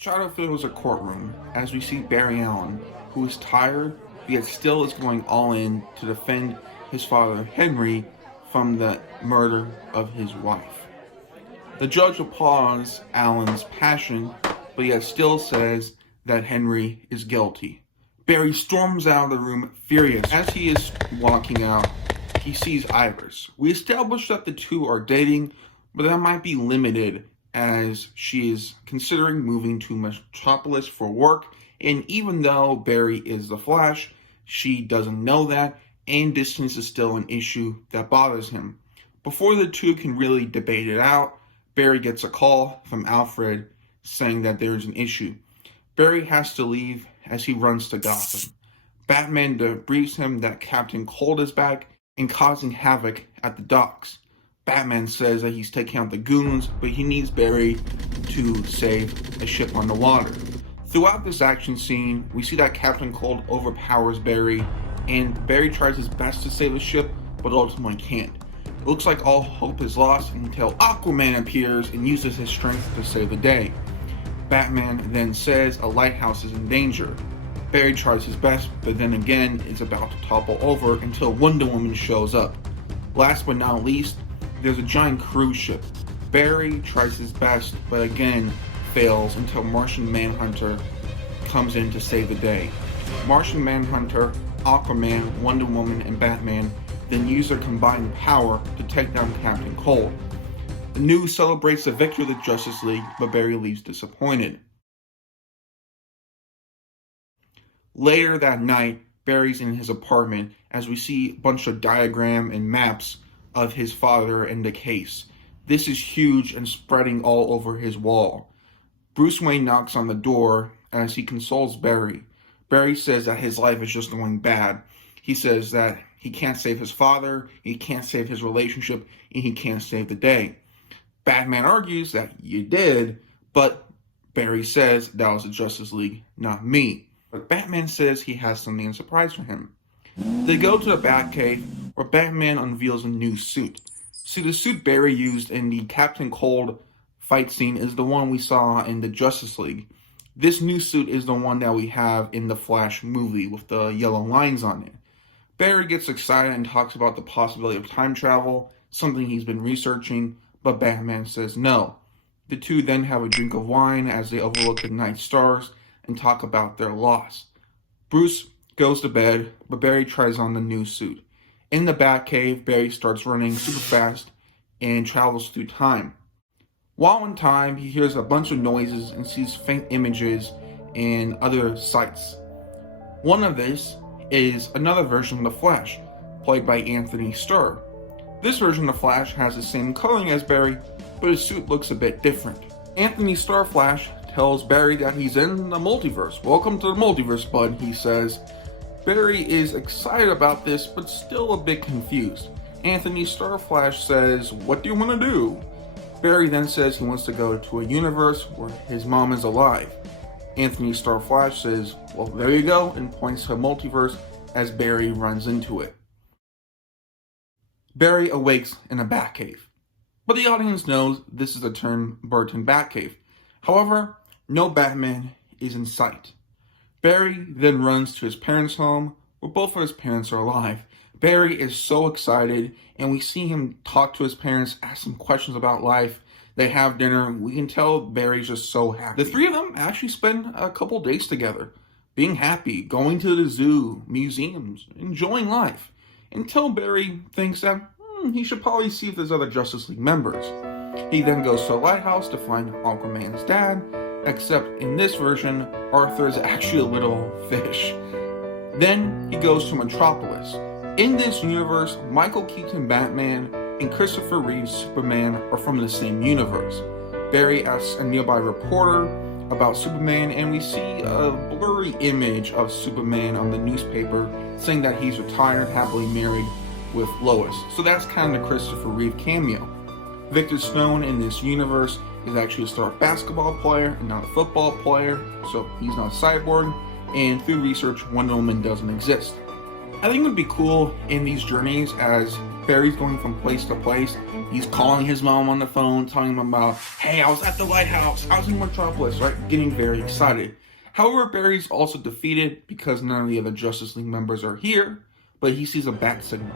Shadow fills a courtroom as we see Barry Allen, who is tired yet still is going all in to defend his father Henry from the murder of his wife. The judge applauds Allen's passion, but yet still says that Henry is guilty. Barry storms out of the room furious. As he is walking out, he sees Iris. We establish that the two are dating, but that might be limited as she is considering moving to Metropolis for work, and even though Barry is the Flash, she doesn't know that, and distance is still an issue that bothers him. Before the two can really debate it out, Barry gets a call from Alfred saying that there's an issue. Barry has to leave as he runs to Gotham. Batman debriefs him that Captain Cold is back and causing havoc at the docks. Batman says that he's taking out the goons, but he needs Barry to save a ship on the water. Throughout this action scene, we see that Captain Cold overpowers Barry, and Barry tries his best to save the ship, but ultimately can't. It looks like all hope is lost until Aquaman appears and uses his strength to save the day. Batman then says a lighthouse is in danger. Barry tries his best, but then again is about to topple over until Wonder Woman shows up. Last but not least, there's a giant cruise ship. Barry tries his best, but again fails until Martian Manhunter comes in to save the day. Martian Manhunter, Aquaman, Wonder Woman, and Batman then use their combined power to take down Captain Cold. The news celebrates the victory of the Justice League, but Barry leaves disappointed. Later that night, Barry's in his apartment as we see a bunch of diagrams and maps of his father and the case. This is huge and spreading all over his wall. Bruce Wayne knocks on the door as he consoles Barry. Barry says that his life is just going bad. He says that he can't save his father, he can't save his relationship, and he can't save the day. Batman argues that you did, but Barry says that was the Justice League, not me. But Batman says he has something in surprise for him. They go to the Batcave, where Batman unveils a new suit. See, the suit Barry used in the Captain Cold fight scene is the one we saw in the Justice League. This new suit is the one that we have in the Flash movie with the yellow lines on it. Barry gets excited and talks about the possibility of time travel, something he's been researching, but Batman says no. The two then have a drink of wine as they overlook the night stars and talk about their loss. Bruce goes to bed, but Barry tries on the new suit. In the Batcave, Barry starts running super fast and travels through time. While in time, he hears a bunch of noises and sees faint images and other sights. One of this is another version of the Flash, played by Anthony Starr. This version of Flash has the same coloring as Barry, but his suit looks a bit different. Anthony Starr Flash tells Barry that he's in the multiverse. "Welcome to the multiverse, bud," he says. Barry is excited about this, but still a bit confused. Anthony Starr Flash says, "What do you want to do?" Barry then says he wants to go to a universe where his mom is alive. Anthony Starr Flash says, "Well, there you go," and points to a multiverse as Barry runs into it. Barry awakes in a Batcave, but the audience knows this is a Tim Burton Batcave. However, no Batman is in sight. Barry then runs to his parents' home, where both of his parents are alive. Barry is so excited, and we see him talk to his parents, ask some questions about life. They have dinner. We can tell Barry's just so happy. The three of them actually spend a couple days together, being happy, going to the zoo, museums, enjoying life, until Barry thinks that he should probably see if there's other Justice League members. He then goes to a lighthouse to find Aquaman's dad, except in this version, Arthur is actually a little fish. Then he goes to Metropolis. In this universe, Michael Keaton Batman and Christopher Reeve's Superman are from the same universe. Barry asks a nearby reporter about Superman, and we see a blurry image of Superman on the newspaper saying that he's retired, happily married with Lois. So that's kind of the Christopher Reeve cameo. Victor Stone in this universe is actually a star basketball player and not a football player, so he's not a cyborg, and through research, Wonder Woman doesn't exist. I think it would be cool in these journeys as Barry's going from place to place. He's calling his mom on the phone, telling him about, hey, I was at the lighthouse, I was in Metropolis, right? Getting very excited. However, Barry's also defeated because none of the other Justice League members are here, but he sees a bat signal.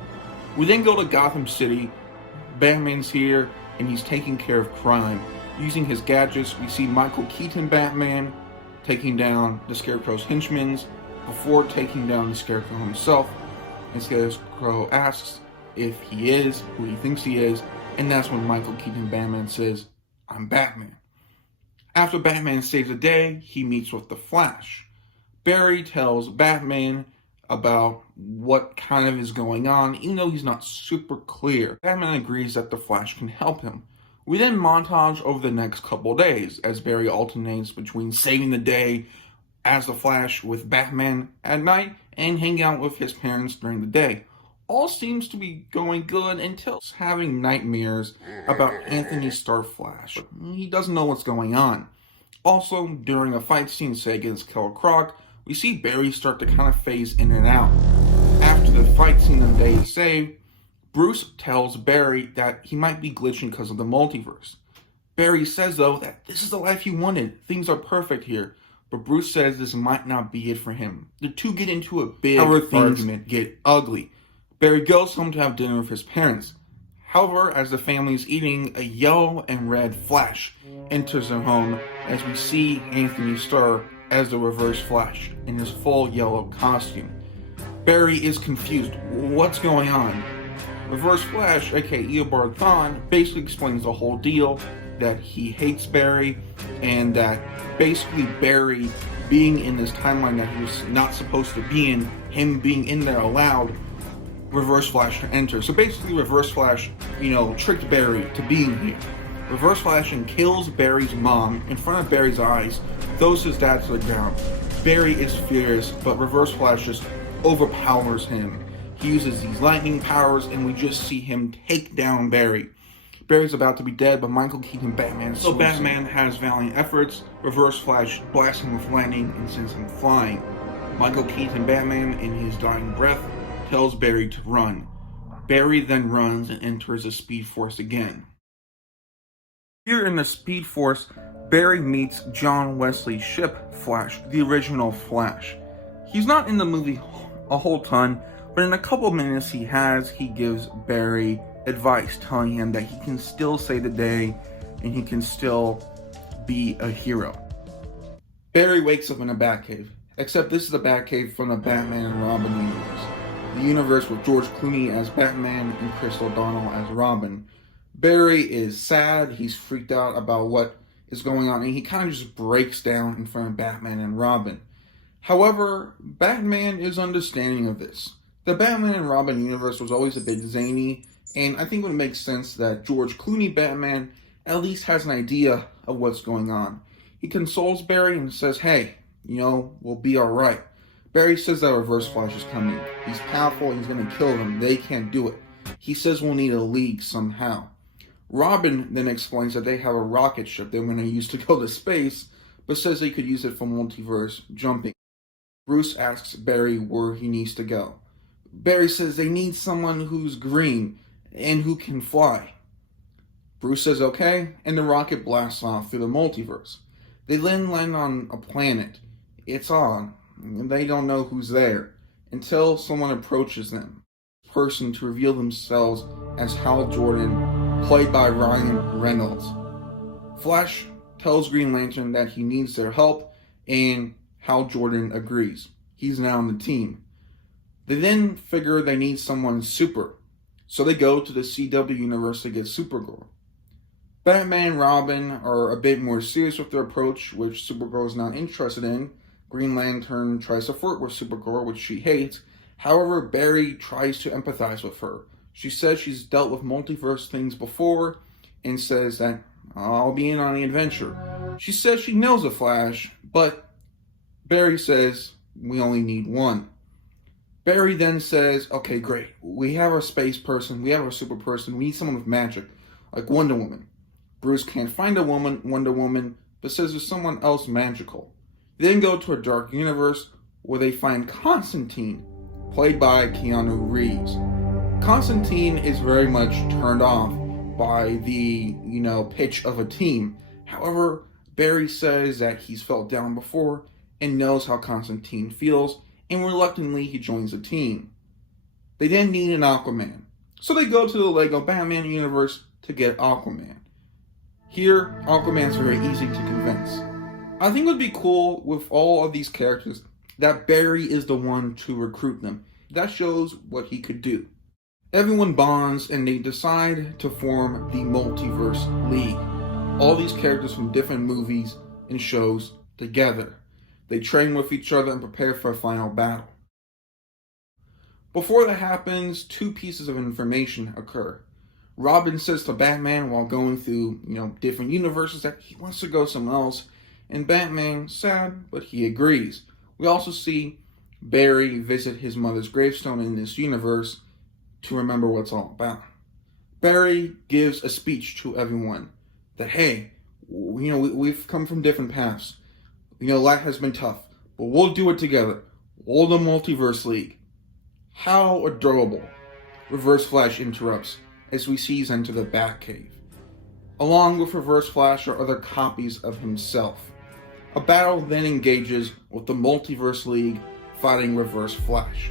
We then go to Gotham City. Batman's here, and he's taking care of crime. Using his gadgets, we see Michael Keaton Batman taking down the Scarecrow's henchmen before taking down the Scarecrow himself. And Scarecrow asks if he is who he thinks he is, and that's when Michael Keaton Batman says, I'm Batman. After Batman saves the day, he meets with the Flash. Barry tells Batman about what kind of is going on, even though he's not super clear. Batman agrees that the Flash can help him. We then montage over the next couple days as Barry alternates between saving the day as the Flash with Batman at night and hanging out with his parents during the day. All seems to be going good until he's having nightmares about Anthony Starr Flash. He doesn't know what's going on. Also, during a fight scene, say against Killer Croc, we see Barry start to kind of phase in and out. After the fight scene and day is saved, Bruce tells Barry that he might be glitching because of the multiverse. Barry says, though, that this is the life he wanted. Things are perfect here. But Bruce says this might not be it for him. The two get into a big argument, get ugly. Barry goes home to have dinner with his parents. However, as the family is eating, a yellow and red Flash enters their home as we see Anthony Starr as the Reverse Flash in his full yellow costume. Barry is confused. What's going on? Reverse Flash, aka Eobard Thawne, basically explains the whole deal, that he hates Barry, and that basically Barry being in this timeline that he was not supposed to be in, him being in there allowed Reverse Flash to enter. So basically Reverse Flash, tricked Barry to being here. Reverse Flash and kills Barry's mom in front of Barry's eyes, throws his dad to the ground. Barry is furious, but Reverse Flash just overpowers him. He uses these lightning powers, and we just see him take down Barry. Barry's about to be dead, but Michael Keaton Batman so Batman has valiant efforts. Reverse Flash blasts him with lightning and sends him flying. Michael Keaton Batman, in his dying breath, tells Barry to run. Barry then runs and enters the Speed Force again. Here in the Speed Force, Barry meets John Wesley Shipp Flash, the original Flash. He's not in the movie a whole ton, but in a couple minutes he gives Barry advice, telling him that he can still save the day and he can still be a hero. Barry wakes up in a Batcave, except this is the Batcave from the Batman and Robin universe. The universe with George Clooney as Batman and Chris O'Donnell as Robin. Barry is sad, he's freaked out about what is going on, and he kind of just breaks down in front of Batman and Robin. However, Batman is understanding of this. The Batman and Robin universe was always a bit zany, and I think it would make sense that George Clooney Batman at least has an idea of what's going on. He consoles Barry and says, hey, we'll be alright. Barry says that Reverse Flash is coming. He's powerful, he's going to kill them. They can't do it. He says we'll need a league somehow. Robin then explains that they have a rocket ship they're going to use to go to space, but says they could use it for multiverse jumping. Bruce asks Barry where he needs to go. Barry says they need someone who's green and who can fly. Bruce says okay, and the rocket blasts off through the multiverse. They then land on a planet. It's odd. They don't know who's there until someone approaches them. Person to reveal themselves as Hal Jordan, played by Ryan Reynolds. Flash tells Green Lantern that he needs their help, and Hal Jordan agrees. He's now on the team. They then figure they need someone super, so they go to the CW universe to get Supergirl. Batman and Robin are a bit more serious with their approach, which Supergirl is not interested in. Green Lantern tries to flirt with Supergirl, which she hates. However, Barry tries to empathize with her. She says she's dealt with multiverse things before, and says that I'll be in on the adventure. She says she knows the Flash, but Barry says we only need one. Barry then says, okay, great. We have our space person, we have our super person, we need someone with magic, like Wonder Woman. Bruce can't find Wonder Woman, but says there's someone else magical. They then go to a dark universe where they find Constantine, played by Keanu Reeves. Constantine is very much turned off by the, pitch of a team. However, Barry says that he's felt down before and knows how Constantine feels, and reluctantly he joins the team. They then need an Aquaman, so they go to the Lego Batman universe to get Aquaman. Here, Aquaman's very easy to convince. I think it would be cool with all of these characters that Barry is the one to recruit them. That shows what he could do. Everyone bonds and they decide to form the Multiverse League. All these characters from different movies and shows together. They train with each other and prepare for a final battle. Before that happens, two pieces of information occur. Robin says to Batman while going through, different universes that he wants to go somewhere else, and Batman, sad, but he agrees. We also see Barry visit his mother's gravestone in this universe to remember what's all about. Barry gives a speech to everyone that, hey, we've come from different paths. Life has been tough, but we'll do it together. All the Multiverse League. How adorable. Reverse Flash interrupts as we see he's enter the Batcave. Along with Reverse Flash are other copies of himself. A battle then engages with the Multiverse League fighting Reverse Flash.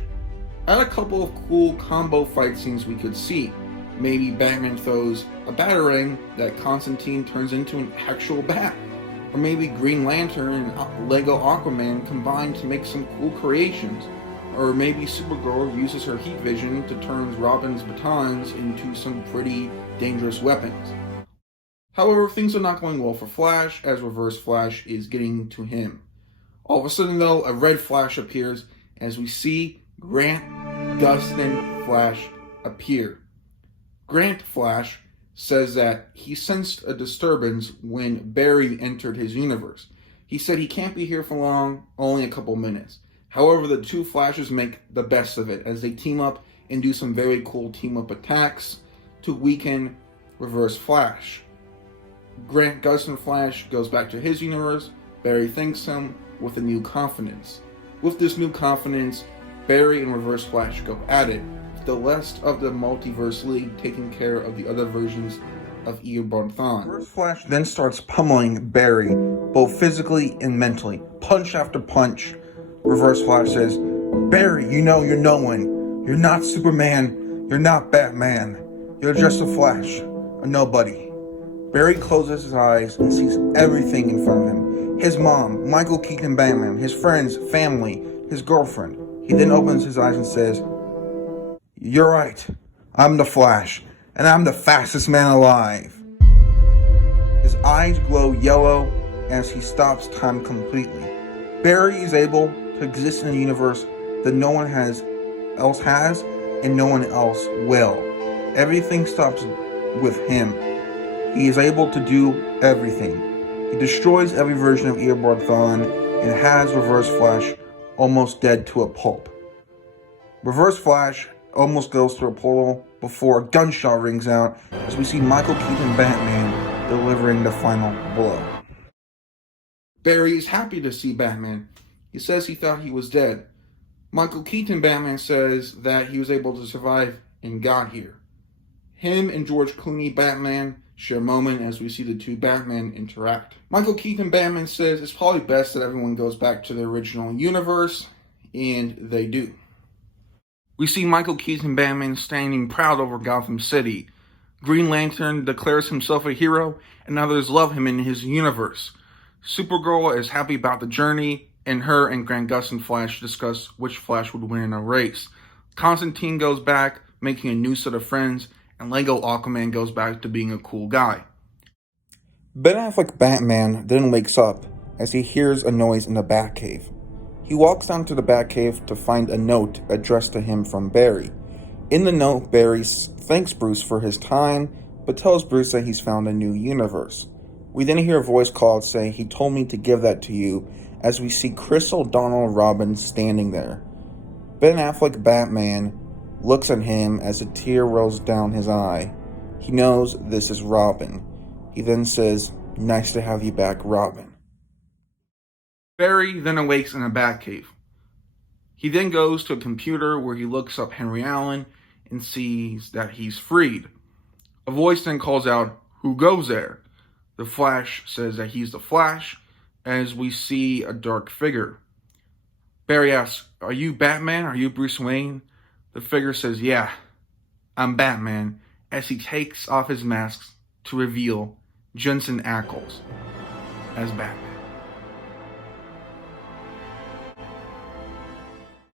I had a couple of cool combo fight scenes we could see. Maybe Batman throws a batarang that Constantine turns into an actual bat. Or maybe Green Lantern and Lego Aquaman combine to make some cool creations. Or maybe Supergirl uses her heat vision to turn Robin's batons into some pretty dangerous weapons. However, things are not going well for Flash as Reverse Flash is getting to him. All of a sudden though, a red Flash appears as we see Grant Gustin Flash appear. Grant Flash says that he sensed a disturbance when Barry entered his universe. He said he can't be here for long, only a couple minutes. However, the two Flashes make the best of it as they team up and do some very cool team-up attacks to weaken Reverse Flash. Grant Gustin Flash goes back to his universe. Barry thanks him with a new confidence. With this new confidence, Barry and Reverse Flash go at it, with the rest of the Multiverse League taking care of the other versions of Eobard Thawne. Reverse Flash then starts pummeling Barry, both physically and mentally, punch after punch. Reverse Flash says, Barry, you're no one. You're not Superman. You're not Batman. You're just a Flash, a nobody. Barry closes his eyes and sees everything in front of him. His mom, Michael Keaton Batman, his friends, family, his girlfriend. He then opens his eyes and says, you're right. I'm the Flash, and I'm the fastest man alive. His eyes glow yellow as he stops time completely. Barry is able to exist in a universe that no one else has and no one else will. Everything stops with him. He is able to do everything. He destroys every version of Eobard Thawne and has Reverse Flash almost dead to a pulp. Reverse Flash almost goes through a portal before a gunshot rings out as we see Michael Keaton Batman delivering the final blow. Barry is happy to see Batman. He says he thought he was dead. Michael Keaton Batman says that he was able to survive and got here. Him and George Clooney Batman share a moment as we see the two Batmen interact. Michael Keaton Batman says it's probably best that everyone goes back to the original universe, and they do. We see Michael Keaton Batman standing proud over Gotham City. Green Lantern declares himself a hero, and others love him in his universe. Supergirl is happy about the journey, and her and Grant Gustin Flash discuss which Flash would win in a race. Constantine goes back, making a new set of friends, and Lego Aquaman goes back to being a cool guy. Ben Affleck Batman then wakes up as he hears a noise in the Batcave. He walks down to the Batcave to find a note addressed to him from Barry. In the note, Barry thanks Bruce for his time, but tells Bruce that he's found a new universe. We then hear a voice called saying, he told me to give that to you, as we see Chris O'Donnell Robin standing there. Ben Affleck Batman looks at him as a tear rolls down his eye. He knows this is Robin. He then says, nice to have you back, Robin. Barry then awakes in a Batcave. He then goes to a computer where he looks up Henry Allen and sees that he's freed. A voice then calls out, "Who goes there?" The Flash says that he's the Flash, as we see a dark figure. Barry asks, "Are you Batman? Are you Bruce Wayne?" The figure says, "Yeah, I'm Batman," as he takes off his mask to reveal Jensen Ackles as Batman.